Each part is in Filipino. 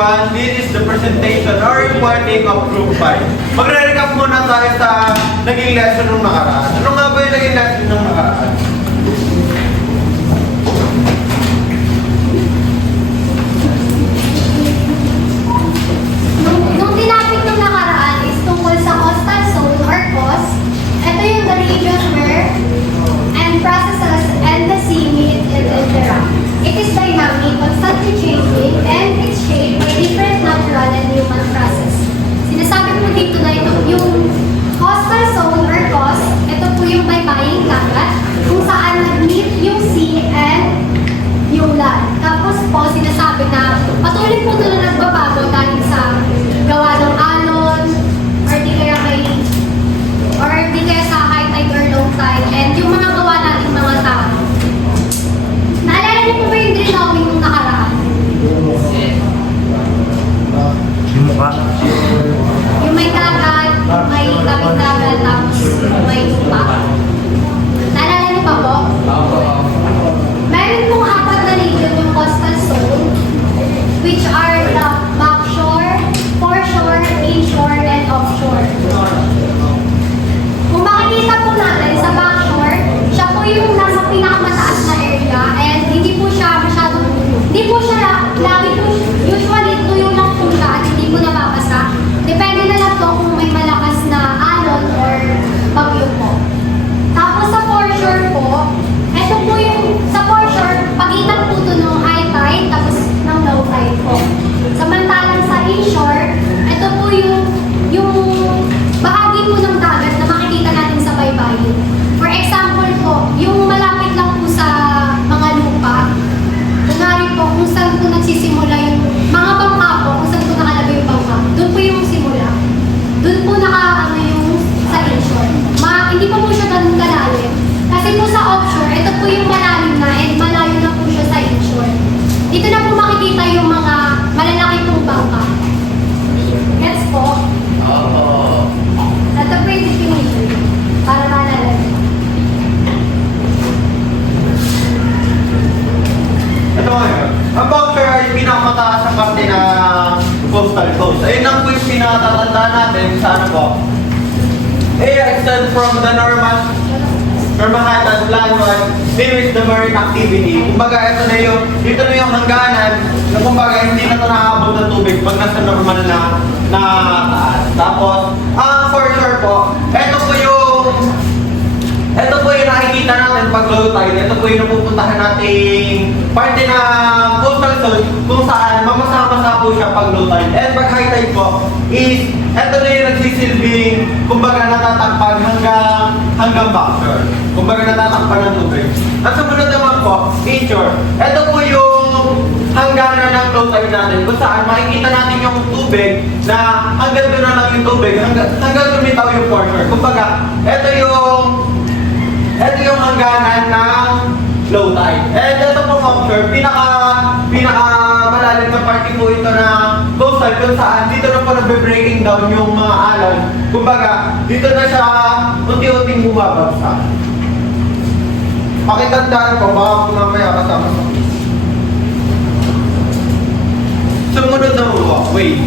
everyone, this is the presentation or recording of Group 5. Magre-recap muna tayo sa naging lesson nung nakaraan. Ano nga ba yung naging lesson nung nakaraan? Nung tinapik nung nakaraan is tungkol sa coastal zone or COS. Ito yung the region where and processes and the sea meet and interact. It is dynamic, constantly changing, and it's shaped by different natural and human process. Sinasabi po dito na ito yung coastal zone or COS, ito po yung baybaying dagat kung saan nag-meet yung sea and yung land. Tapos po sinasabi na patuloy po ito na nagbabago dahil sa gawa ng alon, or di kaya sa high tide or low tide, and yung mga gawa nating mga tao. Naalala niyo po ba yung drawing nung nakaraan? Yung mukha. Yung may dagat, may tabing dagat, tapos may lupa. Naalala niyo pa po? Meron pong apat na region yung coastal zone, which are the backshore, foreshore, inshore, and offshore. Kung makikita po natin sa backshore, siya po yung nasa pinakamataas na area, and hindi po siya lagi po, usually tuyo lang po siya at hindi po nababasa. Depende na lang po kung may malakas na alon or bagyo po. Tapos sa foreshore po, ito po yung, sa foreshore, pagitan po ito ng high tide, tapos ng low tide po. Samantalang sa inshore, ito po yung bahagi po ng dagat na makikita natin sa baybayin. For example po, yung malapit lang po sa mga lupa, kunwari po kung saan po nagsisimula yung mga bangka po, kung saan po nakalagay yung bangka, doon po yung simula. Doon po yung sa inshore. Hindi pa po siya ganun kalalim. Kasi po sa offshore, ito po yung malalim na and malayo na po siya sa inshore. Dito na po makikita yung mga malalaki pong bangka. Gets po? Ito po yung definition. Para maalala. Ito ngayon, ang voucher ay pinakamataas sa parte ng coastal coast. Ayun ang po yung pinakatatandaan natin sa ano po. Area extends from the normal height and landward, limits the marine activity. Kumbaga, dito na yung hangganan na kumbaga hindi na ito nakakabot ng tubig pag nasa normal na taas. Tapos, for sure po, ito po yung nakikita natin pag low tide. Ito po yung napupuntahan nating parte ng coastal zone kung saan mamasa-masa po siya pag low tide. And pag high tide po is ito na yung nagsisilbing kumbaga natatakpan hanggang backshore. Kumbaga natatakpan ng tubig. At sumunod naman po, inshore. Ito po yung hangganan ng low tide natin kung saan makikita natin yung tubig na hanggang doon na lang yung tubig hanggang lumitaw yung foreshore. Kumbaga, ito yung hangganan ng low tide. And ito pong offshore, pinaka malalim na party po ito na coastal kung saan dito na po nagbe-breaking down yung mga alon. Kumbaga, dito na siya unti-unting bumabagsak. Pakitandaan ko, baka po mamaya kasama ko. Sumunod na po, wave.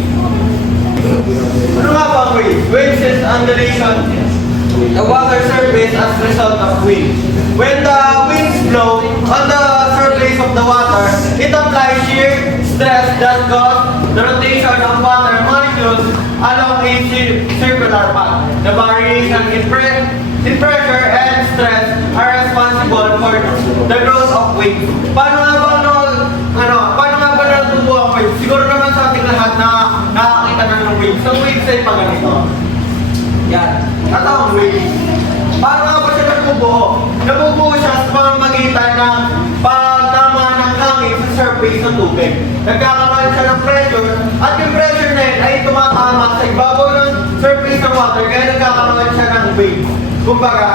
Ano nga ba ang wave? Waves is undulation. The water surface as a result of wind. When the winds blow on the surface of the water, it applies shear stress that causes the rotation of water molecules along a circular path. The variation in pressure and stress are responsible for the growth of waves. Paano nga ba natutuwa ang waves? Siguro naman sa ating lahat na nakakita na ng waves. So waves ay pag ganito. Yan. At ang wave. Paano nga ba siya nabubuo? Nabubuo siya sa pamamagitan ng pagtama ng hangin sa surface ng tubig. Nagkakaroon siya ng pressure at yung pressure na yun ay tumatama sa ibabaw ng surface ng water kaya nagkakaroon siya ng wave. Kumbaga,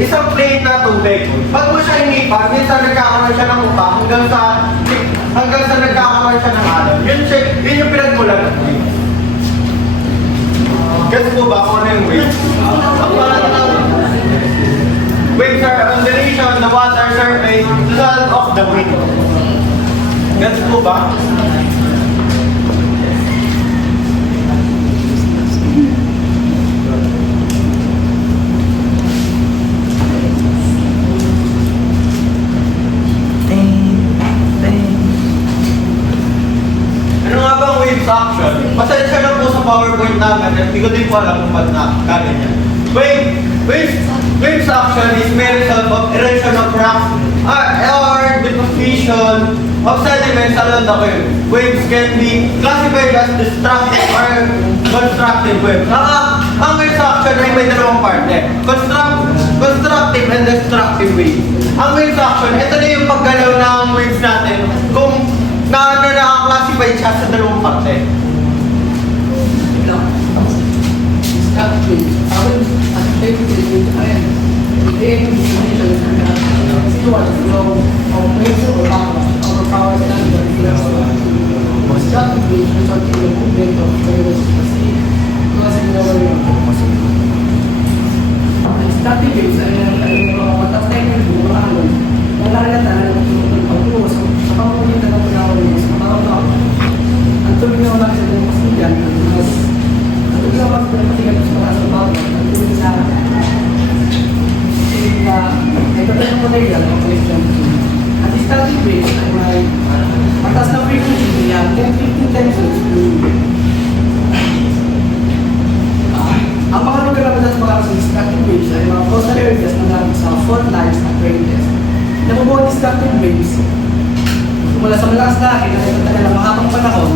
isang plate na tubig. Pag mo siya inipan, minsan nagkakaroon siya ng upa hanggang sa nagkakaroon siya ng alon. Yun yung pinagmulan ng wave. Gets po ba kung ano yung waves? Waves are undulation, the water surface, result of the wind. Gets po ba? Ano nga bang waves action? Pasensya na po sa PowerPoint namin at hindi ko din po alam kung ba't na ganyan. Waves action is may result of erosion of rocks or deposition of sediments along the wave. Waves can be classified as destructive or constructive waves. Ang waves action ay may dalawang parte. Constructive and destructive waves. Ang waves action, ito na yung paggalaw ng waves natin kung nakaka-classify siya sa dalawang parte. Ang mga lugar naman sa mga destructive waves ay mga coastal areas na namin sa fault lines at ranges. Nabubuo ang destructive waves mula sa malakas na akin at nagtatagal ng mahabang panahon.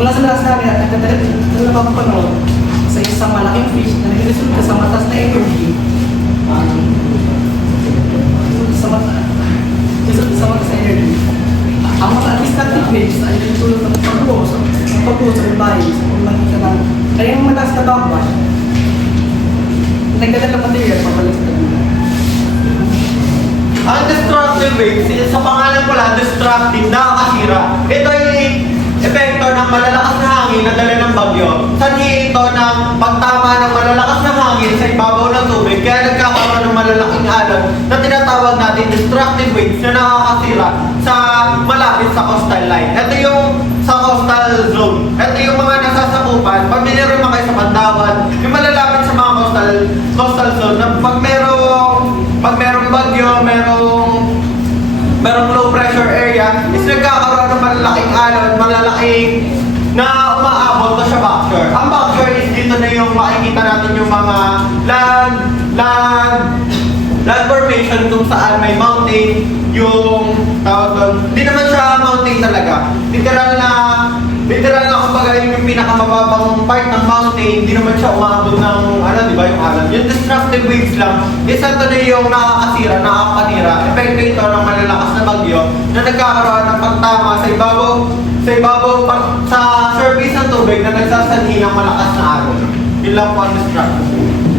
Mula sa malakas na akin at nagtatagal ng mahabang panahon sa isang malaking fish na nagresulta sa mataas na energy. Sa mataas na energy. Ang mga destructive waves ay nagtulong ng pagbuo sa bahay. Kaya yung mataas na backwash, nagdadala ng material pabalik sa tagulan. Ang destructive waves, sa pangalan ko lang, destructive, nakakasira. Ito ay epekto ng malalakas na hangin na dala ng bagyo. Sanhi ito ng pagtama ng malalakas na hangin sa ibabaw ng tubig, kaya nagkakaroon ng malalaking alon na tinatawag natin destructive waves na nakakasira sa malapit sa coastal line. Ito yung sa coastal zone. Ito yung mga nasasakupan. Pag minirima kayo sa Pandawan, yung malalapit sa mga coastal zone, na pag merong bagyo, merong low pressure area, is nagkakaroon ng malalaking alon, malalaking na umaabot to sa backshore. Ang backshore is dito na yung makikita natin yung mga land formation kung saan may mountain, yung tawag doon. Hindi naman siya mountain talaga. Literal na kumbaga yung pinakamababang part ng mountain, hindi naman siya umabot ng di ba yung alam. Yung destructive waves lang, isa to na yung nakakasira, nakakapanira. Epekto ito ng malalakas na bagyo na nagkakaroon ng pagtama sa surface ng tubig na nagsasanhi ng malakas na alon. Yun lang po ang destructive.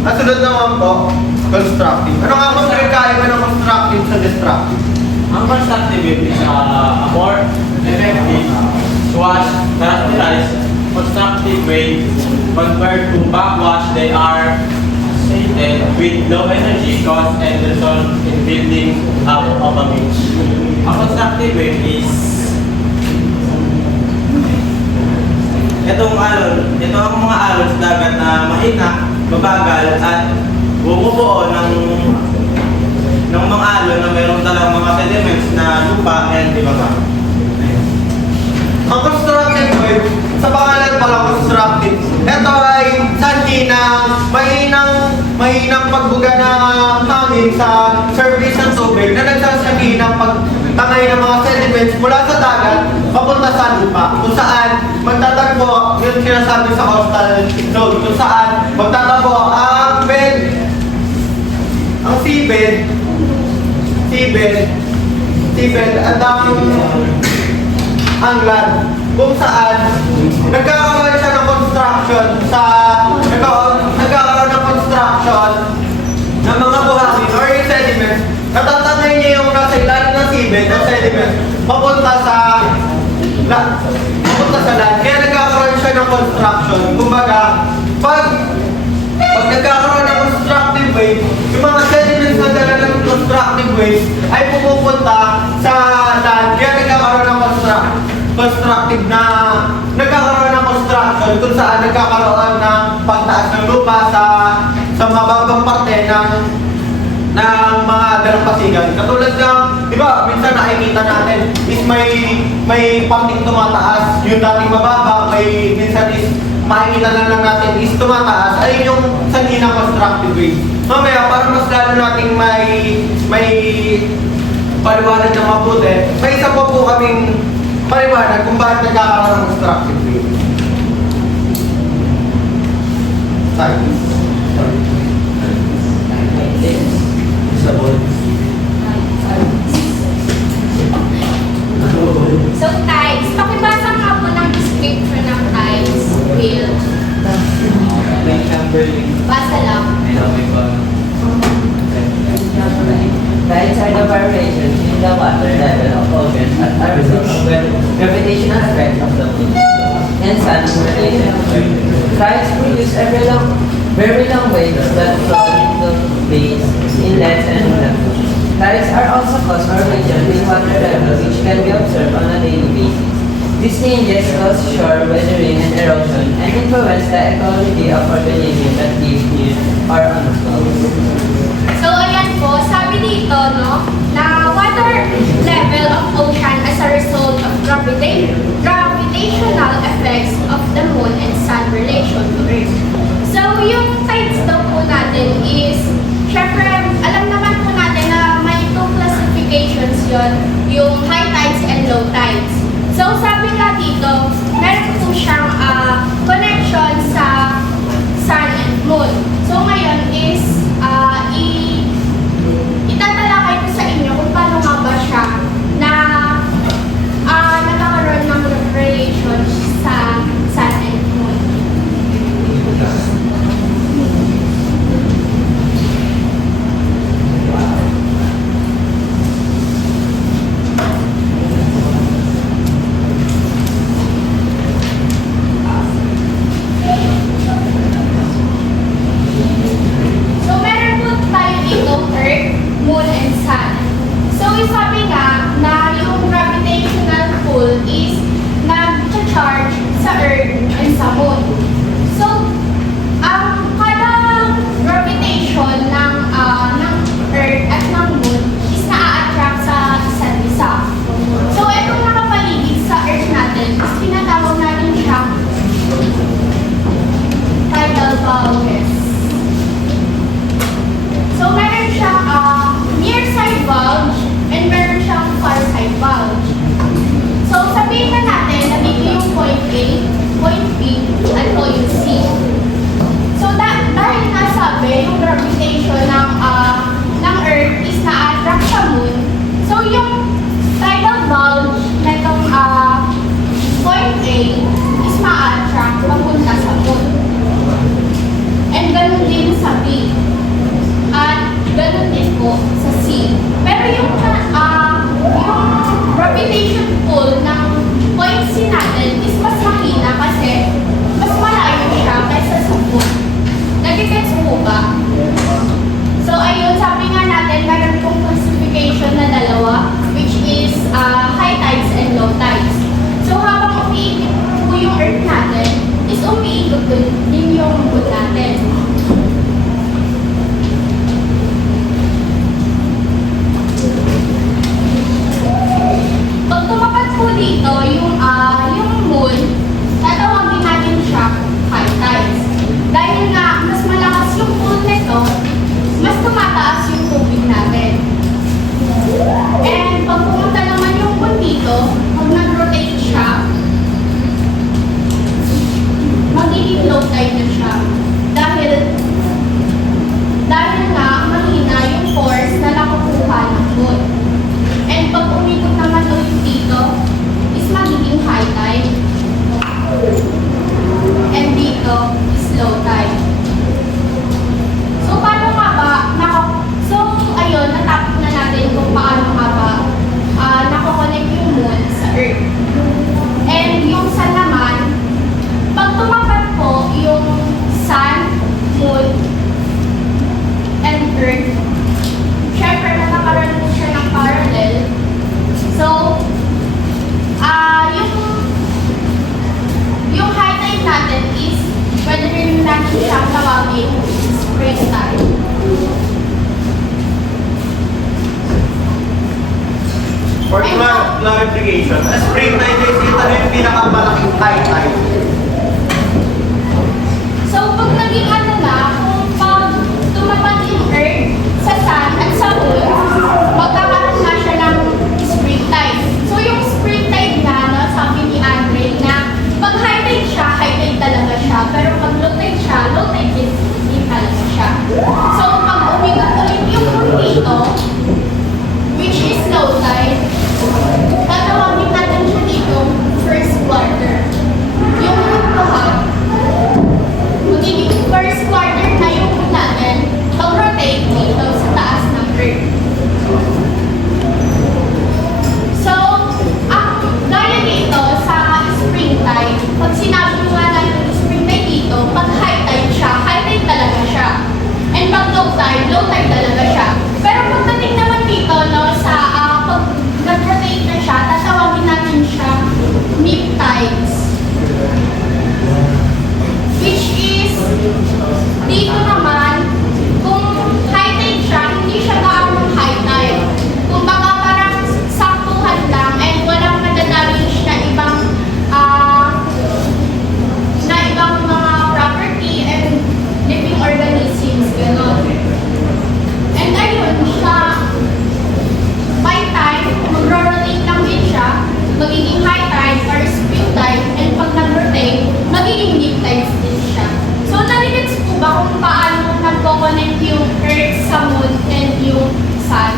At sunod naman po, constructive. Ano nga po nagkaiba ng constructive sa destructive? Ang constructive wave is a more effective wash characterized constructive wave compared to backwash. They are associated with low energy cost and result in building up of a beach. Ang constructive wave is ito ang mga alon sa dagat na mahina, mabagal at bumubuo ng mga alon na mayroong dalang mga sediments na lupa and ibaba. Ang constructive wave, sa pangalan pa lang constructive, ito ay sanhi ng mahinang pagbuga ng hangin sa surface ng tubig na nagsasanhi ng pagtangay ng mga sediments mula sa dagat papunta sa lupa, kung saan magtatagpo yung sinasabi sa coastal zone, kung saan magtatagpo ang seabed at ang land, kung saan nagkakaroon siya ng construction ng mga buhangin or yung sediments. Natatangay niya yung nasa ilalim ng seabed ng sediments papunta sa land. Kaya nagkakaroon siya ng construction. Kumbaga, pag nagkakaroon ng constructive wave, yung mga sediments na dala ng constructive wave ay pumupunta sa sa mababang parte ng mga dalampasigan. Katulad ng, di ba, minsan nakikita natin is may parting tumataas, yung dating mababa, minsan is makikita na lang natin is tumataas, ay yung sanhi ng constructive wave. Mamaya, para mas lalo nating may paliwanag ng mabuti, may isa po kaming paliwanag kung bakit nagkakaroon ng constructive wave. So, tides. Pakibasa nga po ng description ng tides. Will. Basa lang. Tides are the variations in the water level of oceans as a result of the gravitational effect of the moon and sun in relation to Earth. Tides produce very long waves that flow into bays, inlets, and lagoons. Tides are also cause variation in water level which can be observed on a daily basis. These changes cause shore weathering and erosion and influence the ecology of organisms that live near or on the coast. So, ayan po, sabi dito, no, na water level of ocean as a result of gravitational effects of the moon and sun relation to Earth. So, yung tides daw po natin is, syempre, alam naman po natin na may two classifications yon, yung high tides and low tides. So, sabi nga dito, meron po siyang connection sa sun and moon. So, ngayon is, itatalakay ko sa inyo kung paano nga ba siya na nagkakaroon ng relation sa sun and moon. So, meron po tayo dito, Earth, Moon, and Sun. So, sabi nga na yung gravitational pull is nag-charge sa Earth and sa Moon. So, ang kada gravitation ng Earth at ng Moon is na-attract sa isa't isa. So, itong nakapaligid sa Earth natin is tinatawag natin siyang tidal bulges. So, meron siyang near side bulge and meron siyang far side bulge. So, sabihin na natin na dito yung point A, point B, at point C. So, dahil nasabi yung gravitation ng Earth is na-attract sa Moon, so yung tidal bulge na itong point A is ma-attract papunta sa Moon. And ganun din sa B. At ganun din po sa C. Pero yung gravitation pull ng point C natin is mas mahina kasi mas malayo siya kaysa sa Moon. Nagigets po ba? So ayun, sabi nga natin, meron pong classification For clarification, a spring tide guys, ito na yung pinakamalaking high tide. So, pag naging ano na, kung pag tumapag yung earth sa sun at sa moon, magkakaroon na siya ng spring tide. So, yung spring tide na, no, sabi ni Andre, na pag high tide siya, high tide talaga siya. Pero pag low tide siya, low tide din talaga siya. So, pag umigot ulit yung moon dito, which is low tide, tatawagin natin siya dito first quarter. Yung moon ko ha, magiging first quarter na yung moon natin, pag-rotate dito sa taas ng earth. So, ang gaya dito sa spring tide, pag sinabi mo nga natin yung spring tide dito, pag high tide siya, high tide talaga siya. And pag low tide talaga siya. Pero pagdating naman dito, no, sa pag nag-rotate na siya, tatawagin natin siya neap tides. Which is, dito naman, kung high tide siya, hindi siya gaanong high tide. Kung baka parang saktuhan lang and walang nadadamage na ibang mga property and living organisms, gano'n. And ayun, siya, by time, mag-rotate lang din siya, magiging high tide or spring tide, and pag nag-rotate, magiging neap tides din siya. So, nalilits po ba kung paano nagko-connect yung Earth sa Moon and yung Sun?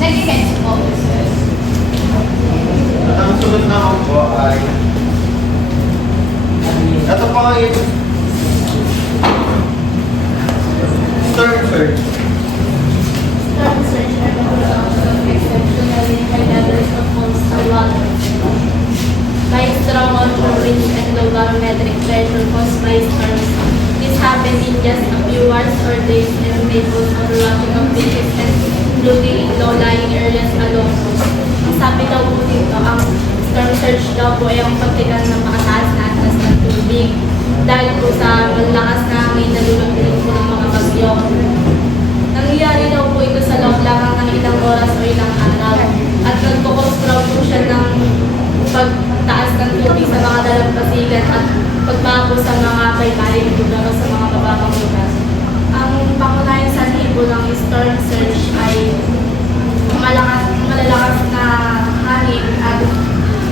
Nag-gets po. At ang sunod naman po ay ito pa ngayon storm surge. Storm surge are the production of exceptionally high levels of coastal water by strong onshore winds and low barometric pressure caused by storms. This happens in just a few hours or days and may cause overwashing of beaches and including in low-lying areas along coast. Ang sabi daw po dito, ang storm surge daw po ay ang pagtigan ng makataas na atas ng tubig dahil po sa malakas na hangin na lulagdilin po ng mga bagyo. Nangyayari daw po ito sa loob lamang ng ilang oras o ilang araw at nagpo-cause daw po siya ng pagtaas ng tubig sa mga dalampasigan at pagbago sa mga baybayin lugar o sa mga bababang lugar. Ang pangunahing sanhi po ng storm surge ay malalakas na hangin at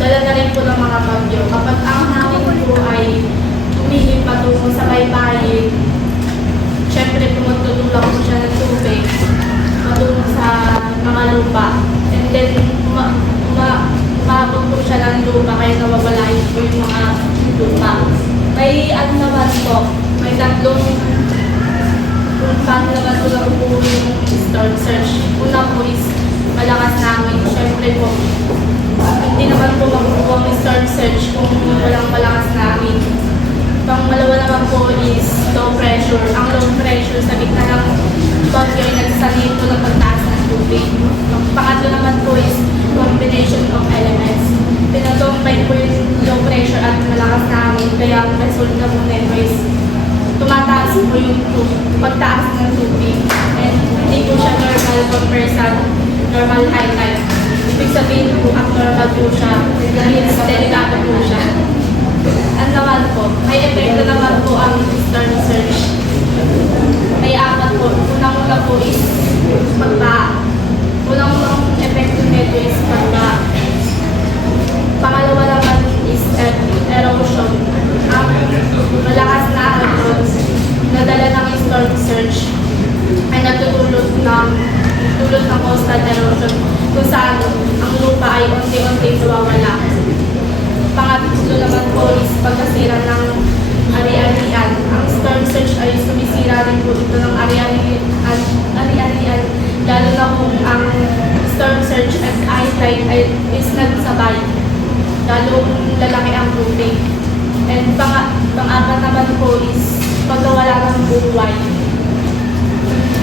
dala na rin po ng mga bagyo. Kapag ang hangin po ay tumihip patungo sa baybayin, syempre tumutulak po siya ng tubig patungo sa mga lupa. And then, umabot po siya ng lupa kaya nawawalain po yung mga lupa. May ano naman po, may tatlong kung paano naman po lang po yung storm surge. Una po is malakas na hangin. Syempre po, hindi naman po makukuha ang storm surge kung walang malakas na hangin. Pangalawa naman po is low pressure. Ang low pressure sa gitna ng bagyo ay nagsasanhin po ng pagtaas ng tubig. Pangatlo naman po is combination of elements. Pinatumbay po yung low pressure at malakas na hangin. Kaya ang resulta po nito is tumataas po yung pagtaas ng tubig. And hindi po siya normal compare sa normal high tide. Ibig sabihin po, ang normal po siya, dahil delikado po siya. Ang naman po, may epekto naman po ang storm surge. May apat po. Unang-una po is pagbaha. Unang epekto nito is pagbaha. Pangalawa naman is erosion. Ang malakas na erosion na dala ng storm surge ay natutulot ng coastal erosion kung saan ang lupa ay unti-unti nawawala. Pangatlo naman po is pagkasira ng ari-arian. Ang storm surge ay sumisira rin po ito ng ari-arian, lalo na kung ang storm surge at high tide is nagsabay, lalong lalaki ang tubig. And pang-apat naman po is pagkawala ng buhay.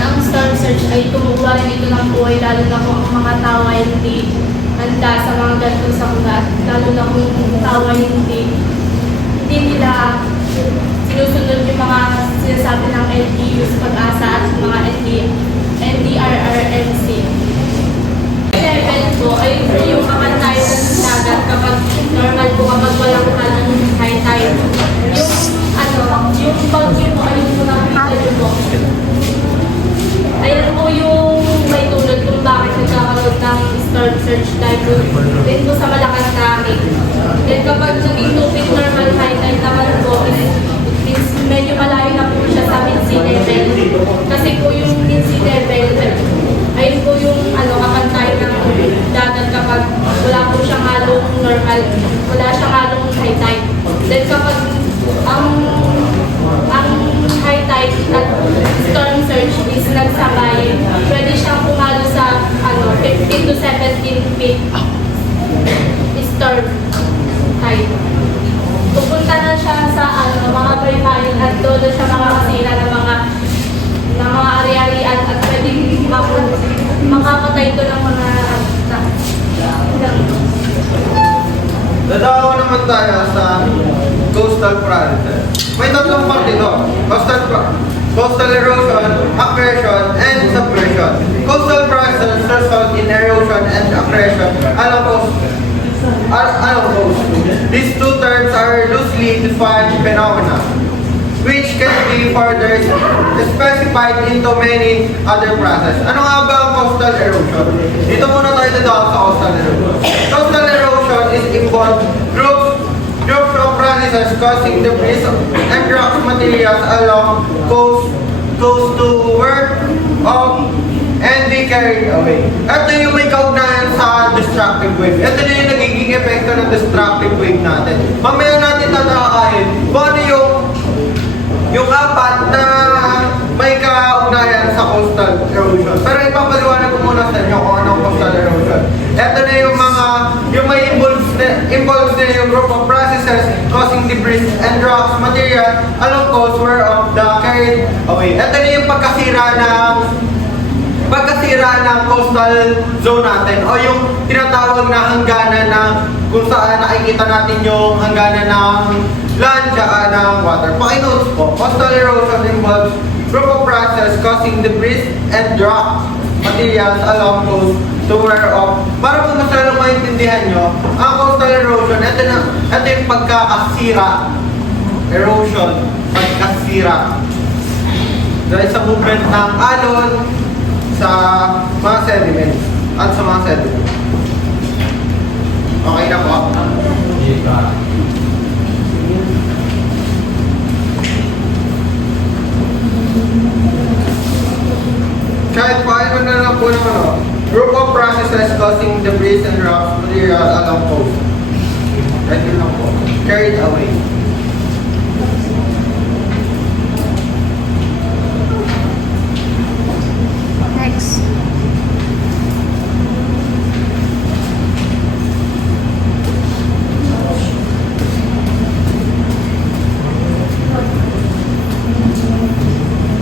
Ang storm surge ay tumuwa rin ito ng buhay, lalo na kung ang mga tao ay hindi handa sa mga ganitong sakuna, lalo na kung tao ay hindi nila sinusunod yung mga sinasabi ng LGU sa pag-asa at mga NDRRMC. 7 po ay yung storm surge dahil din po sa malakas na hangin. Then kapag naging tubig normal high tide naman po, is medyo malayo na po siya sa mid-sea level. Kasi po yung mid-sea level, ayun po yung kapantay ng dagat kapag wala po siyang halong normal, wala siyang halong high tide. Then kapag ang high tide at storm surge is nagsabay, pwede siyang pumalo sa 15 to 17 feet storm tide. Pupunta na siya sa mga baybayin at doon siya makakasira ng mga ari-arian at pwedeng makakatay ito ng mga Dadawa naman tayo sa coastal paralysis. May tatlong parte ito. Coastal erosion, accretion, and submersion. Coastal paralysis result in erosion and accretion along coast. These two terms are loosely defined phenomena, which can be further specified into many other processes. Ano nga ba ang coastal erosion? Dito muna tayo dadaan sa coastal erosion. Coastal erosion is involved groups of processes causing debris and rock materials along coast to work off and be carried away. Ito yung may kaugnayan sa destructive wave. Ito na yung nagiging epekto ng destructive wave natin. Mamaya natin tatalakayin kung ano yung apat na may kaugnayan sa coastal erosion. Pero ipapaliwanag ko muna sa inyo kung anong coastal erosion. Ito na yung may involves na yung group of processes causing debris and rocks material along coast whereof the carried away. Ito na yung pagkasira ng coastal zone natin o yung tinatawag na hangganan na kung saan nakikita natin yung hangganan ng land tsaka ng water. Pakinotes po, coastal erosion involves group of process causing debris and rock materials along coast to whereof. Para kung mas lalong maintindihan nyo, ang coastal erosion, ito yung pagkakasira. Erosion, pagkasira. Dahil sa movement ng alon, sa mga sediments at sa mga sediments. Okay na po? Kahit paano na lang po naman group of processes causing debris and rocks material along coast. Right yun lang po. Carried away. Next.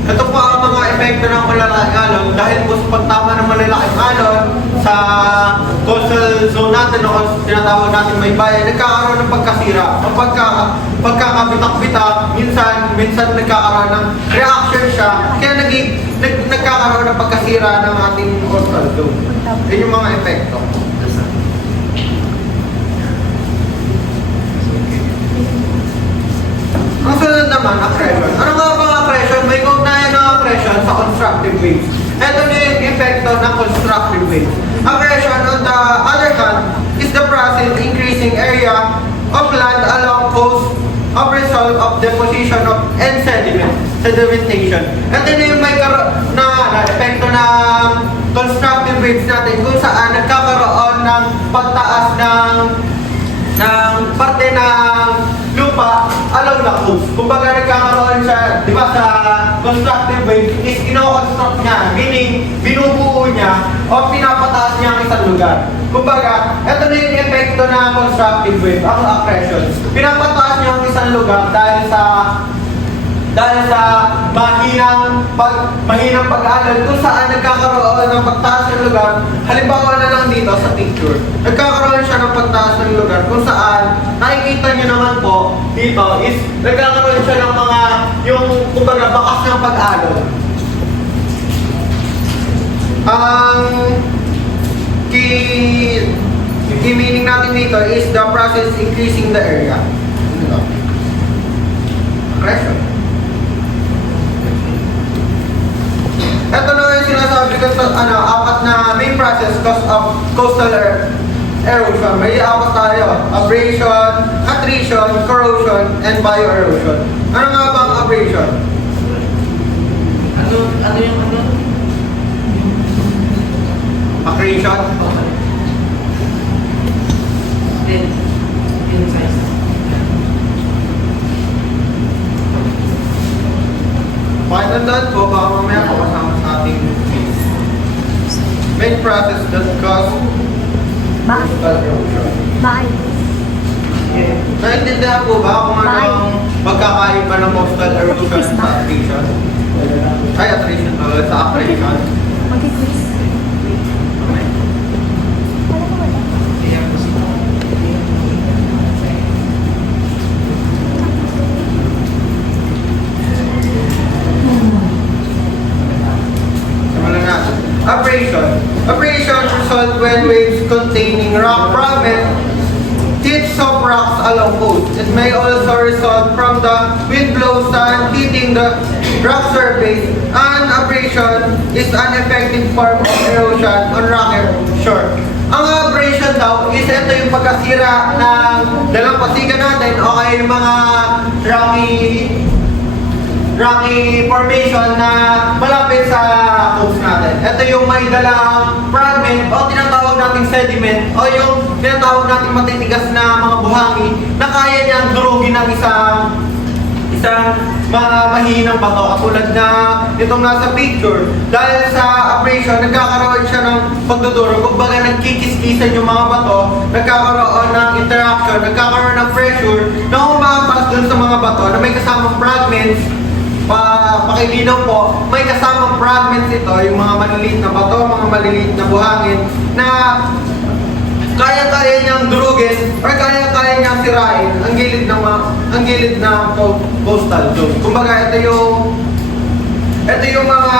Ito po ang mga epekto ng malalaking alon dahil po sa pagtama ng malalaking alon sa coastal zone natin o tinatawag natin may bayan, nagkakaroon ng pagkasira. Ang pagkakabitak-bitak, minsan nagkakaroon ng reaction siya, kaya nagkakaroon ng pagkasira ng ating coastal zone. Yan yung mga epekto. Ang sunod naman, accretion. Ano nga ba ang accretion? May kaugnayan ng accretion sa constructive waves. Ito na yung epekto ng constructive waves. Accretion, on the other hand, is the process increasing area of land along coast of result of deposition of and sedimentation. Ito na yung may na epekto ng constructive waves natin kung saan nagkakaroon ng pagtaas ng parte ng lupa along the coast. Kumbaga nagkakaroon siya, di ba sa constructive wave is ino-construct niya, meaning binubuo niya o pinapataas niya ang isang lugar. Kumbaga, ito na yung epekto ng constructive wave, ang accretion. Pinapataas niya ang isang lugar dahil sa mahinang pag-alon kung saan nagkakaroon ng pagtaas ng lugar. Halimbawa na lang dito sa picture. Nagkakaroon siya ng pagtaas ng lugar kung saan nakikita niyo naman po dito is nagkakaroon siya ng mga yung kumbaga bakas ng pag-alon. Ang key meaning natin dito is the process increasing the area. Pressure. Ito na yung sinasabi ko sa apat na main process process cause of coastal erosion. May apat tayo. Abrasion, attrition, corrosion, and bioerosion. Ano nga ba ang abrasion? Ano yung ano? Accretion? In size. Pakitandaan po, baka mamaya po kasama sa ating main process that cause coastal erosion. Bakit? Naintindihan po ba kung ano ang pagkakaiba ng coastal erosion sa attrition? Ay, attrition talaga sa accretion. Mag-quiz. Simulan natin. Abrasion. Abrasion result when waves containing rock fragments hit soft rocks along coast. It may also result from the wind blows sand hitting the rock surface. An abrasion is an effective form of erosion on rocky shore. Ang abrasion daw is ito yung pagkasira ng dalampasigan natin o kaya yung mga rocky formation na malapit sa coast natin. Ito yung may dalang fragment o tinatawag nating sediment o yung tinatawag nating matitigas na mga buhangin na kaya niyang durugin ng isang mga mahinang bato katulad na itong nasa picture. Dahil sa abrasion, nagkakaroon siya ng pagdudurog. Kumbaga nagkikiskisan yung mga bato, nagkakaroon ng interaction, nagkakaroon ng pressure na umapas dun sa mga bato na may kasamang fragments. Pakilinaw po, may kasamang fragments ito, yung mga maliliit na bato, mga maliliit na buhangin na kaya-kaya niyang durugin or kaya-kaya niyang sirain ang gilid ng coastal zone. Kumbaga ito yung mga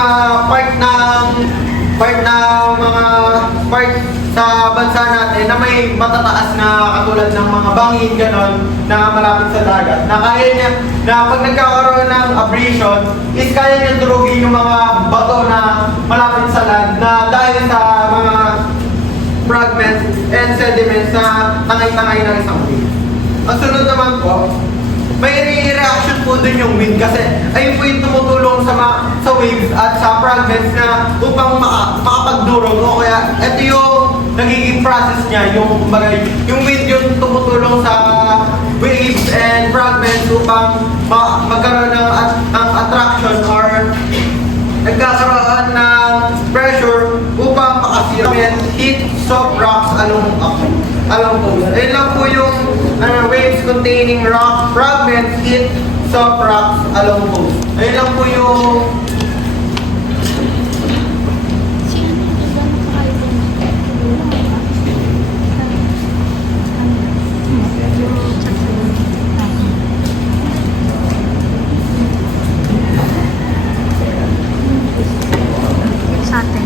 part sa bansa natin na may matataas na katulad ng mga bangin ganon na malapit sa dagat na kaya niya na pag nagkakaroon ng abrasion is kaya niya durugin yung mga bato na malapit sa land na dahil sa mga fragments and sediments na tangay-tangay ng isang wave. Ang sunod naman po, may reaction po dun yung wind kasi ayun po yung tumutulong sa waves at sa fragments na upang makapagdurog o kaya ito yung nagiging process niya, yung wind yung tumutulong sa waves and fragments upang magkaroon ng attraction or nagkakaroon ng pressure upang makasira hit soft rocks along coast. Ayun lang po yung waves containing rock fragments hit soft rocks along coast. Ayun lang po yung sa atin.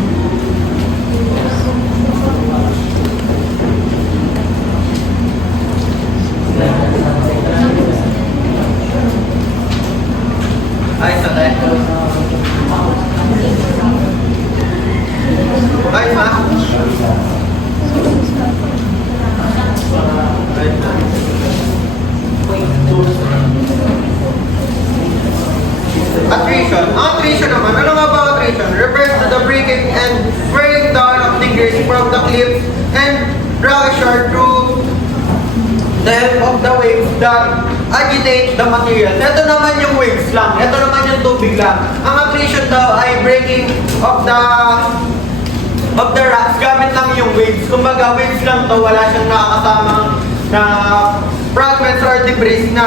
ayos na tayo. Ayos na. Attrition. Ang attrition naman, ano nga ba attrition? Refers to the breaking and wearing down of fingers from the cliffs and rocky shore through the help of the waves that agitate the material. Ito naman yung waves lang. Ito naman yung tubig lang. Ang attrition daw ay breaking of the rocks gamit lang yung waves. Kumbaga waves lang to, wala siyang nakakasamang na fragments or debris na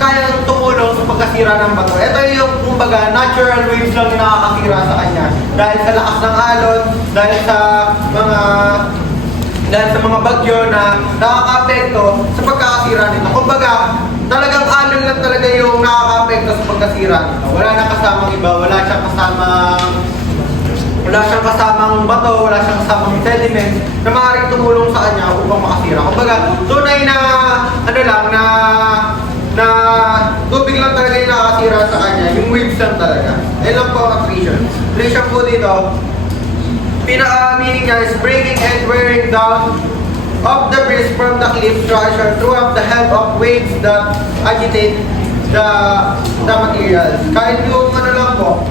kayang tumulong sa pagkasira ng bato. Ito yung kumbaga natural waves lang yung nakakasira sa kanya. Dahil sa lakas ng alon, dahil sa mga bagyo na nakaka-apekto sa pagkakasira nito. Kumbaga, talagang alon lang talaga yung nakaka-apekto sa pagkasira nito. Wala na kasamang iba, wala siyang kasamang bato, wala siyang kasamang sediment na maaaring tumulong sa kanya upang makasira. Kumbaga, tunay na tubig lang talaga yung nakakasira sa kanya, yung waves lang talaga. Ayun lang po ang attrition. Attrition po dito, Meaning niya is breaking and wearing down of the bridge from the cliff structure throughout the help of waves that agitate the materials. Kahit yung ano lang po,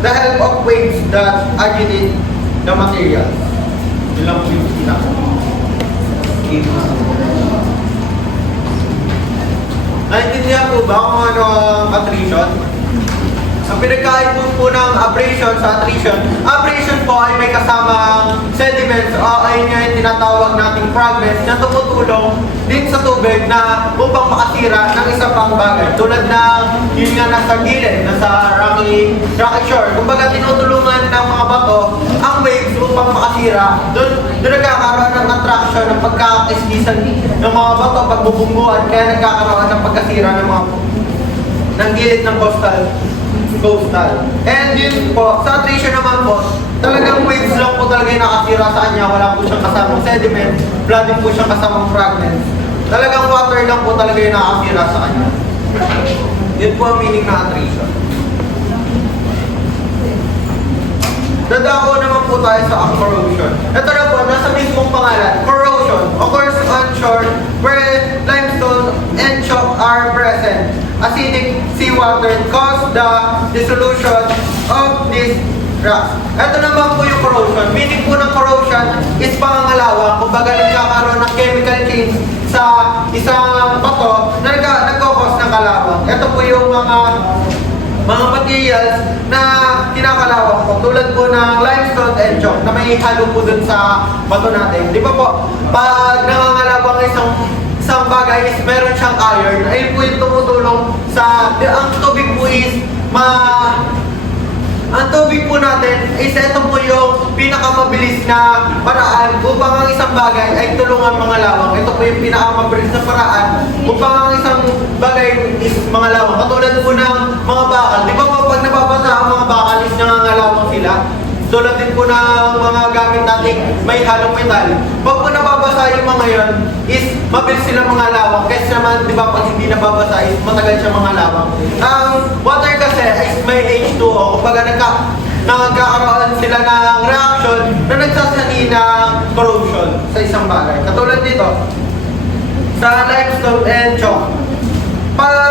the help of waves that agitate the materials. Yun lang po yung naintindihan po ba kung ano ang attrition? Ang pinagkait po ng abrasion sa abrasion po ay may kasamang sediments o ay nga yung tinatawag nating fragments na tumutulong din sa tubig na upang makasira ng isa pang bagay. Tulad ng yun nga nasa gilid, nasa rocky shore. Kumbaga tinutulungan ng mga bato ang waves upang makasira. Doon nagkakaroon ng attraction ng pagkakakiskisan ng mga bato pagbubungguan kaya nagkakaroon ng pagkasira ng gilid ng coastal. And yun po, sa attrition naman po, talagang waves lang po talaga yung nakasira sa kanya. Wala po siyang kasamang sediment, wala din po siyang kasamang fragments. Talagang water lang po talaga yung nakasira sa kanya. Yun po ang meaning ng attrition. Dadako naman po tayo sa corrosion. Ito na po, nasa mismong pangalan, corrosion occurs on shore where limestone and chalk are present. Acidic seawater cause the dissolution of these rocks. Ito naman po yung corrosion. Meaning po ng corrosion is pangangalawa. Kumbaga nagkakaroon ng chemical change sa isang bato na nagkakos ng kalawang. Ito po yung mga materials na kinakalawang po. Tulad po ng limestone and chalk na may halo po dun sa bato natin. Di ba po? Pag nangangalawang isang bagay is meron siyang iron, ayun po yung tumutulong sa, ang tubig po is, ang tubig po natin is ito po yung pinakamabilis na paraan upang ang isang bagay ay tulungan mga lawang. Ito po yung pinakamabilis na paraan upang ang isang bagay is mga lawang. Katulad po ng mga bakal. Di ba po pag nababasa ang mga bakal is nangangalawang sila? Tulad din po ng mga gamit nating may halong metal. Pag po nababasa yung mga yon, is mabilis sila mga lawang. Kasi naman, di ba, pag hindi nababasa, is matagal siya mga lawang. Ang water kasi is may H2O. Kumbaga nagkakaroon sila ng reaction na nagsasani ng corrosion sa isang bagay. Katulad dito, sa limestone and chalk. Pag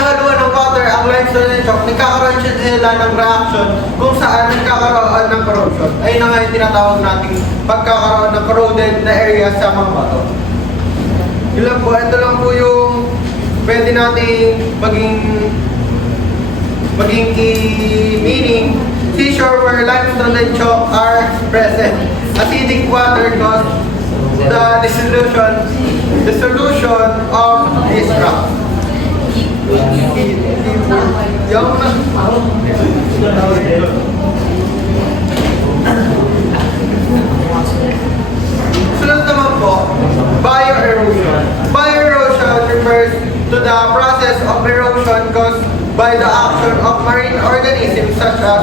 nahaluan ng water ang limestone and chalk, nagkakaroon sila ng reaction kung saan nagkakaroon ng corrosion. Ayun na nga yung tinatawag natin pagkakaroon ng corroded na area sa mga bato. Yun lang po, ito lang po yung pwede nating maging meaning. Seashore where limestone and chalk are present. Acidic water cause the dissolution of this rock. Sunod naman po, bioerosion. Bioerosion refers to the process of erosion caused by the action of marine organisms such as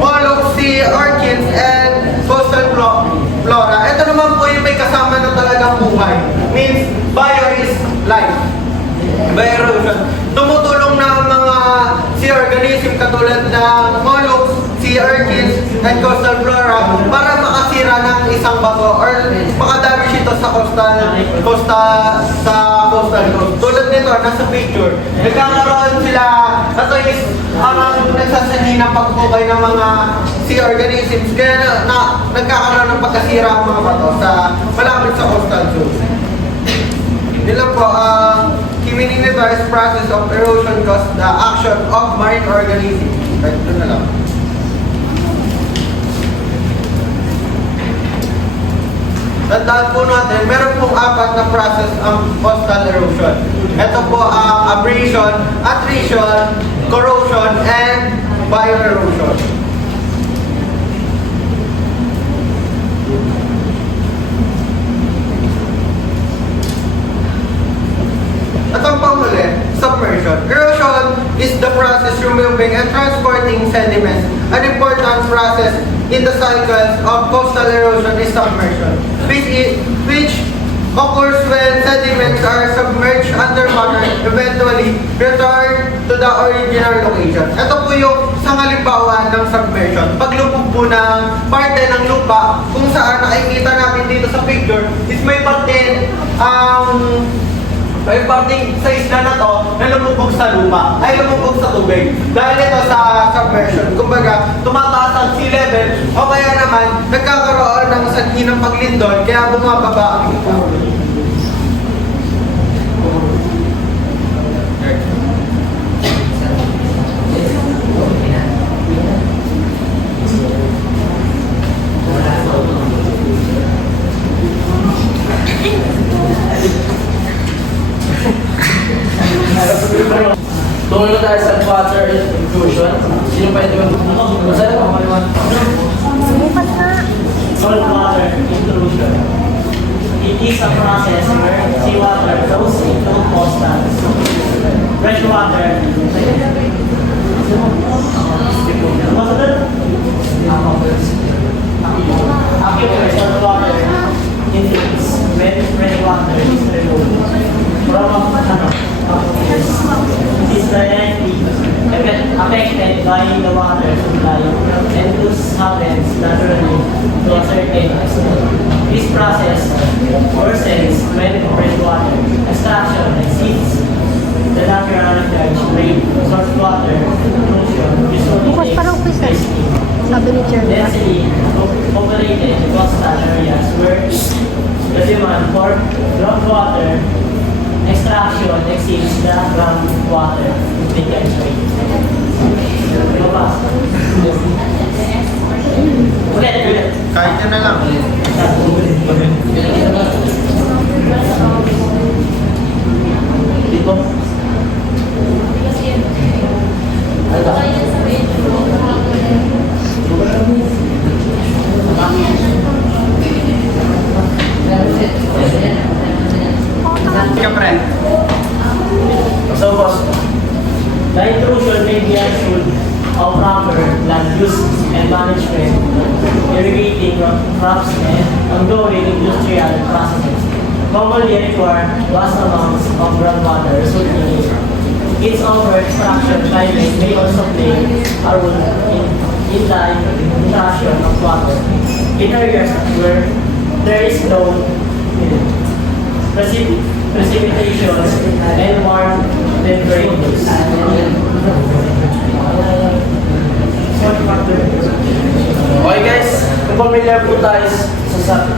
mollusks, sea urchins, and coastal flora. Ito naman po yung may kasama na talagang buhay. Means, bio is life. Bioerosion. Tumutulong na ang mga sea organism katulad ng mollusks, sea urchins, and coastal flora para makasira ng isang bato or makadamage ito sa coastal coast. Tulad nito, nasa picture. Nagkakaroon sila, ito is ang nagsasani ng pagbukay ng mga sea organisms kaya nagkakaroon ng pagkasira ang mga bato sa malapit sa coastal zone. Yun lang po, meaning nito is process of erosion caused the action of marine organisms. Right, ito na lang. Tandaan po natin, meron pong 4 na process ang coastal erosion. Ito po ang abrasion, attrition, corrosion, and bioerosion. At ang panghuli, submersion. Erosion is the process removing and transporting sediments. An important process in the cycles of coastal erosion is submersion, which occurs when sediments are submerged underwater, eventually return to the original location. Ito po yung isang halimbawa ng submersion. Paglubog po ng parte ng lupa, kung saan nakikita natin dito sa picture, is may parteng sa isla na to na lumubog sa lupa, ay lumubog sa tubig. Dahil ito sa submersion, kumbaga, tumataas ang sea level o kaya naman, nagkakaroon ng sanhi ng paglindol, kaya bumababa ang lupa. Tungo tayo sa water intrusion. Sino pa ito? Saan mo? Saltwater intrusion. It is a process where seawater flows into coastal freshwater. Occurs saltwater influx when freshwater is removed from it is directly affected by the water supply and this happens naturally to a certain extent. This process worsens when freshwater extraction exceeds the natural recharge rate. Saltwater intrusion usually takes place in densely populated coastal areas where the demand for groundwater extraction exceeds the groundwater leakage rate. Ulit. Kahit yun na lang. Dito. Sige, friend. So, boss. The intrusion may be assured of proper land use and management, irrigating crops and ongoing industrial processes. Commonly require vast amounts of groundwater resulting in its over-extraction climate may also play a role in the intrusion of water. In areas where there is no precipitations and warm temperatures. Okay guys, kung familiar po tayo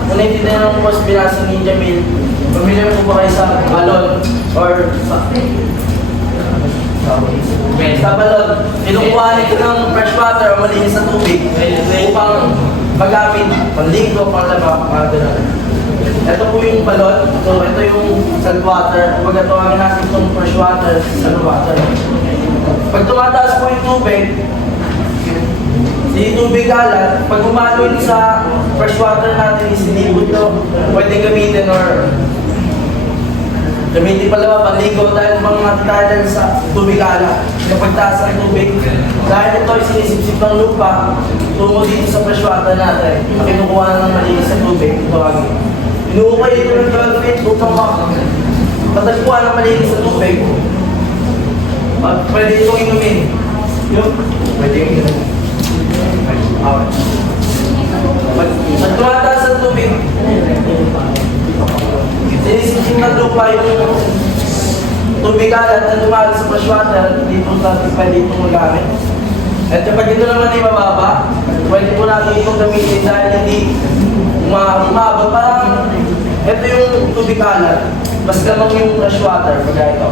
kung naintindihan ng boss binasa ni Jamil, familiar po ba kayo sa balon or sa balon, kinukuha nito ng fresh water o malinis na tubig upang magamit, panligo, panglaba, mga ganun. Ito po yung balon, so ito yung saltwater, pag ito ang natin itong fresh water, saltwater. Pag tumataas po yung tubig, di tubig alat, pag umalo sa fresh water natin is hindi po ito pwede gamitin or gamitin pala panligo dahil mga tayo sa tubig alat kapag taas ang tubig. Dahil ito ay sinisipsip ng lupa tungo dito sa fresh water natin na kinukuha na ng malinis sa tubig. Inuukay ito ng 12 feet upang matagpuan ng malinis sa tubig. Pwede itong inumin. Pwede yung inumin. Pag tumataas ang tubig, sinisipsip ng lupa yung tubig alat na dumalo sa fresh water, hindi po natin pwede itong magamit. At kapag ito naman ay mababa, pwede po natin itong gamitin dahil hindi umabot. Parang ito yung tubig alat, mas lamang yung fresh water pagka ito.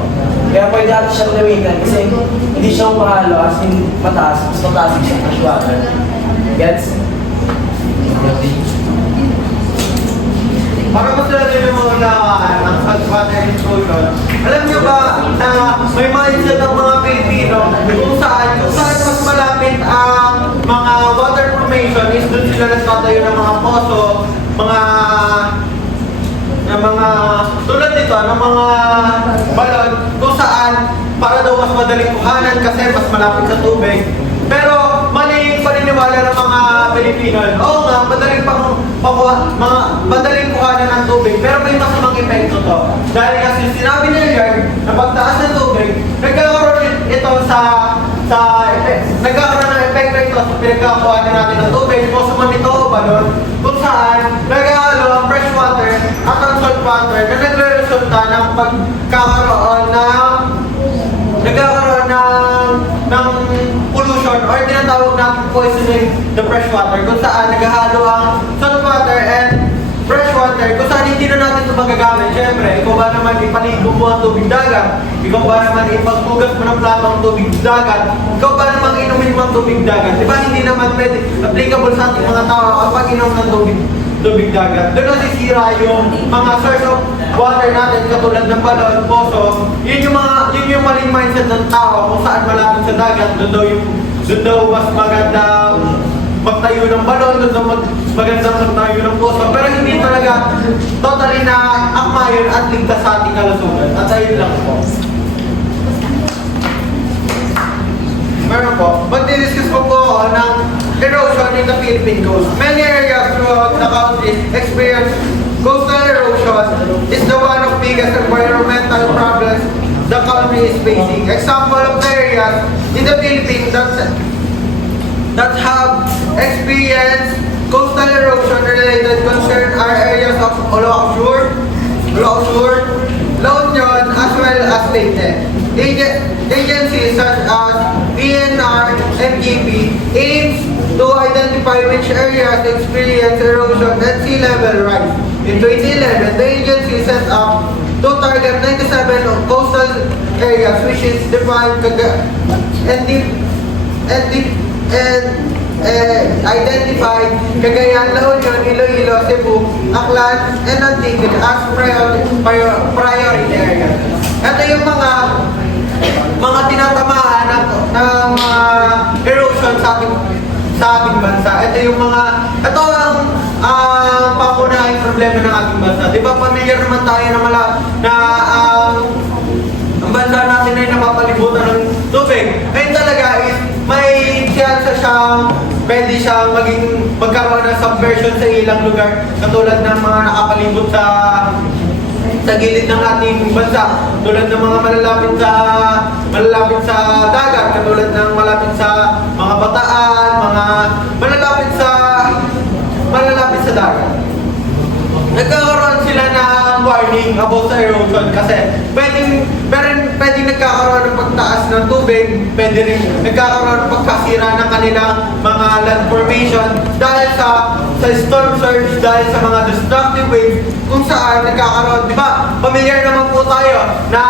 Kaya pwede natin siyang gamitin kasi hindi siya umahalo as in mataas, mas mataas yung fresh water. Gets? Para mas natin yung mga nakaan ng saltwater intrusion, alam niyo ba na may mindset ng mga Pilipino kung saan mas malapit ang mga water formation is doon sila nagtatayo ng mga poso, tulad nito, ng mga balon kung saan para daw mas madaling kuhanan kasi mas malapit sa tubig. Pero maling paniniwala ng mga Pilipino. Oo nga, madaling kuhanan ng tubig, pero may masamang epekto to. Dahil kasi sinabi ni Lord na pagtaas ng tubig, nagkakaroon ito nagkakaroon ng epekto ito sa pinagkakuha natin ng tubig o sa manito o balon kung saan naghahalo ang fresh water at ang salt water na nagre-resulta ng ng pollution or tinatawag natin poisoning the fresh water kung saan naghahalo ang salt water and fresh water kung saan hindi na natin ito magagamit. Siyempre, ikaw ba naman ipaligo mo ang tubig dagat? Ikaw ba naman ipagpugas mo ng plato ang tubig dagat? Ikaw ba naman inumin mo ang tubig dagat? Diba hindi naman pwede applicable sa ating mga tao ang pag-inom ng tubig dagat? Doon nasisira yung mga source of water natin katulad ng balon, poso. Yun yung maling mindset ng tao kung saan malapit sa dagat. Doon daw mas magandang magtayo ng balon, doon daw magandang magtayo ng poso. Pero hindi talaga totally na akma yun at ligtas sa ating kalusugan. At ayun lang po. Meron po, magdi-discuss po ako ng erosion in the Philippine coast. Many areas throughout the country experience coastal erosion. Is the one of biggest environmental problems the country is facing. Example of the areas in the Philippines that have experienced coastal erosion related concern are areas of Olocor, La Union, as well as Leyte. Agencies such as DNR, MGP aims to identify which areas experience erosion and sea level rise. In 2011, the agency set up to target 97 coastal areas which is defined identified Cagayan, La Union, Iloilo, Cebu, Aklan, and Antique as priority areas. Ito yung mga tinatamaan ng erosion sa ating bansa. Ito ang pangunahing problema ng ating bansa. Di ba familiar naman tayo na ang bansa natin ay napapalibutan ng tubig. Ayun talaga is may siyansa pwede siyang magkaroon ng subversion sa ilang lugar katulad ng mga nakapalibot sa gilid ng ating bansa, tulad ng mga malalapit sa dagat, katulad ng malapit sa mga bataan, mga malalapit sa dagat. Nagkakaroon sila ng warning about sa erosion kasi pwedeng nagkakaroon ng pagtaas ng tubig, pwede rin nagkakaroon ng pagkasira ng kanilang mga land formation dahil sa storm surge, dahil sa mga destructive waves kung saan nagkakaroon, di ba? Familiar naman po tayo na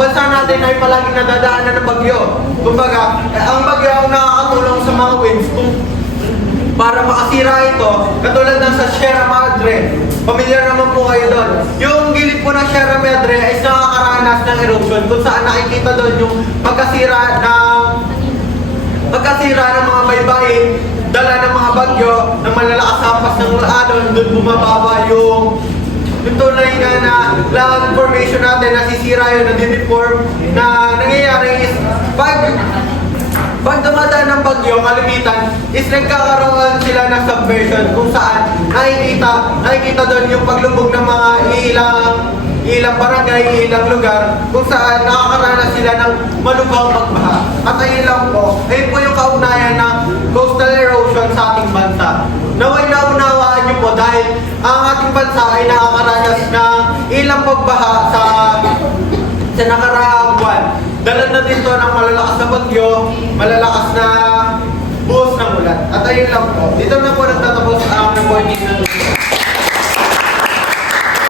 bansa natin ay palaging nadadaanan ng bagyo. Kumbaga, ang bagyo ang nakakatulong sa mga waves para makasira ito, katulad ng sa Sierra Madre. Familiar naman po kayo doon. Yung gilid po ng Sierra Madre ay nakakaranas ng erosion kung saan nakikita doon yung pagkasira ng mga baybayin, dala ng mga bagyo, ng malalakas na hampas ng alon, doon bumababa yung tunay na land formation natin, nasisira yun, nadideform, na nangyayari is pag dumadaan ng bagyo, kalimitan, is nagkakaroon sila ng subversion kung saan nakikita doon yung paglubog ng mga ilang barangay, ilang lugar, kung saan nakakaranas sila ng malubhang pagbaha. At ayun lang po, ayun po yung kaugnayan ng coastal erosion sa ating bansa. Naway naunawaan niyo po dahil ang ating bansa ay nakakaranas ng ilang pagbaha sa nakaraang buwan. Dala na dito ng malalakas na bagyo, malalakas na buhos ng ulan. At ayun lang po. Dito na po nagtatapos ang reporting ng